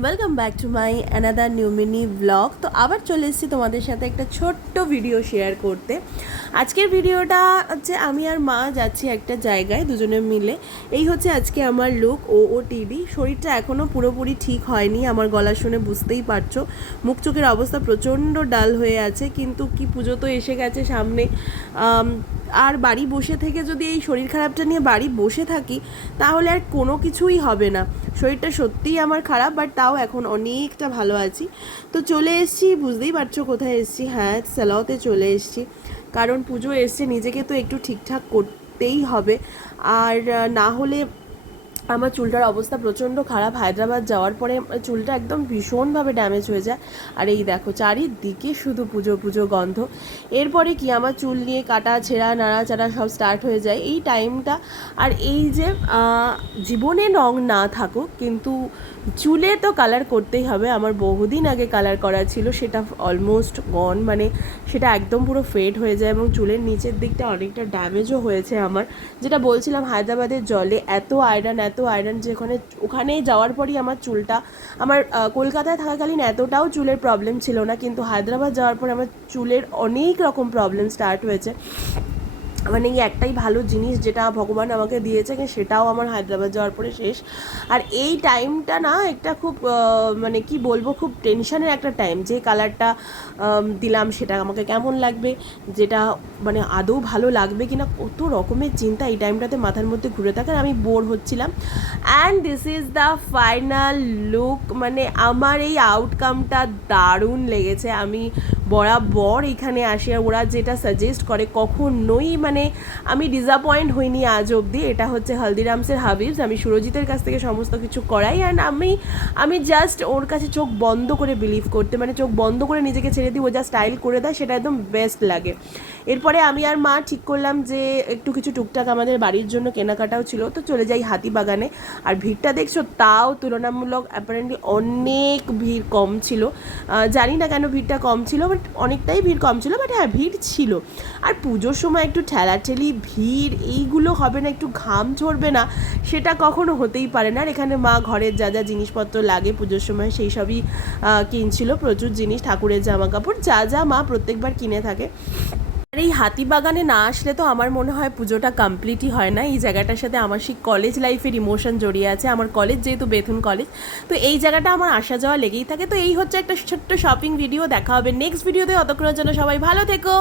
Welcome back to my another new mini blog. তো আবার চলে এসেছি তোমাদের সাথে একটা ছোট্ট ভিডিও শেয়ার করতে। আজকের ভিডিওটা হচ্ছে আমি আর মা যাচ্ছি একটা জায়গায় দুজনে মিলে। এই হচ্ছে আজকে আমার লুক OOTD। শরীরটা এখনও পুরোপুরি ঠিক হয়নি, আমার গলা শুনে বুঝতেই পারছো। মুখ চোখের অবস্থা প্রচণ্ড ডাল হয়ে আছে, কিন্তু কি পুজো তো এসে গেছে সামনে। আর বাড়ি বসে থেকে যদি এই শরীর খারাপটা নিয়ে বাড়ি বসে থাকি তাহলে আর কোনো কিছুই হবে না। শরীরটা সত্যিই আমার খারাপ, বাট তাও এখন অনেকটা ভালো আছি। তো চলে এসেছি, বুঝতেই পারছো কোথায় এসেছি। হ্যাঁ, সালাওতে চলে এসেছি, কারণ পুজো এসছে, নিজেকে তো একটু ঠিকঠাক করতেই হবে। আর না হলে আমার চুলটার অবস্থা প্রচণ্ড খারাপ। হায়দ্রাবাদ যাওয়ার পরে চুলটা একদম ভীষণভাবে ড্যামেজ হয়ে যায়। আর এই দেখো চারিদিকে শুধু পুজো পুজো গন্ধ। এরপরে কি আমার চুল নিয়ে কাটা ছেঁড়া নাড়াচাড়া সব স্টার্ট হয়ে যায় এই টাইমটা। আর এই যে জীবনে রং না থাকুক, কিন্তু চুলে তো কালার করতেই হবে। আমার বহুদিন আগে কালার করা ছিল, সেটা অলমোস্ট গন, মানে সেটা একদম পুরো ফেড হয়ে যায় এবং চুলের নিচের দিকটা অনেকটা ড্যামেজও হয়েছে আমার। যেটা বলছিলাম, হায়দ্রাবাদের জলে এত আয়রন যে ওখানে যাওয়ার পরই আমার চুলটা, আমার কলকাতায় থাকাকালীন এতটাও চুলের প্রবলেম ছিল না, কিন্তু হায়দ্রাবাদ যাওয়ার পর আমার চুলের অনেক রকম প্রবলেম স্টার্ট হয়েছে। মানে এই একটাই ভালো জিনিস যেটা ভগবান আমাকে দিয়েছে, সেটাও আমার হায়দ্রাবাদ যাওয়ার পরে শেষ। আর এই টাইমটা না একটা খুব মানে কি বলবো, খুব টেনশনের একটা টাইম, যে কালারটা দিলাম সেটা আমাকে কেমন লাগবে, যেটা মানে আদৌ ভালো লাগবে কিনা, কত রকমের চিন্তা এই টাইমটাতে মাথার মধ্যে ঘুরে থাকে। আমি বোর হচ্ছিলাম। And this is the final look. মানে আমার এই আউটকামটা দারুণ লেগেছে। আমি বরাবর এখানে আসি আর ওরা যেটা সাজেস্ট করে কখনোই মানে আমি ডিসঅ্যাপয়েন্ট হইনি আজ অবধি। এটা হচ্ছে হলদিরামসের হাবিবস, আমি সুরজিতের কাছ থেকে সমস্ত কিছু করাই। অ্যান্ড আমি জাস্ট ওর কাছে চোখ বন্ধ করে বিলিভ করতে, মানে চোখ বন্ধ করে নিজেকে ছেড়ে দিই, ও যা স্টাইল করে দেয় সেটা একদম বেস্ট লাগে। এরপরে আমি আর মা ঠিক করলাম যে একটু কিছু টুকটাক আমাদের বাড়ির জন্য কেনাকাটাও ছিল, তো চলে যাই হাতিবাগানে। আর ভিড়টা দেখছো, তাও তুলনামূলক অ্যাপারেন্টলি অনেক ভিড় কম ছিল। জানি না কেন ভিড়টা কম ছিল, বাট অনেকটাই ভিড় কম ছিল, বাট হ্যাঁ ভিড় ছিল। আর পুজোর সময় একটু ঠেলাঠেলি ভিড় এইগুলো হবে না, একটু ঘাম ঝরবে না, সেটা কখনো হতেই পারে না। আর এখানে মা ঘরের যা যা জিনিসপত্র লাগে পুজোর সময় সেই সবই কিনছিল, প্রচুর জিনিস, ঠাকুরের জামা কাপড় যা যা মা প্রত্যেকবার কিনে থাকে। আর এই হাতিবাগানে না আসলে তো আমার মনে হয় পুজোটা কমপ্লিটই হয় না। এই জায়গাটার সাথে আমার সেই কলেজ লাইফের ইমোশন জড়িয়ে আছে। আমার কলেজ যেহেতু বেথুন কলেজ, তো এই জায়গাটা আমার আসা যাওয়া লেগেই থাকে। তো এই হচ্ছে একটা ছোট্ট শপিং ভিডিও। দেখা হবে নেক্সট ভিডিওতে। ততক্ষণের জন্য সবাই ভালো থেকো।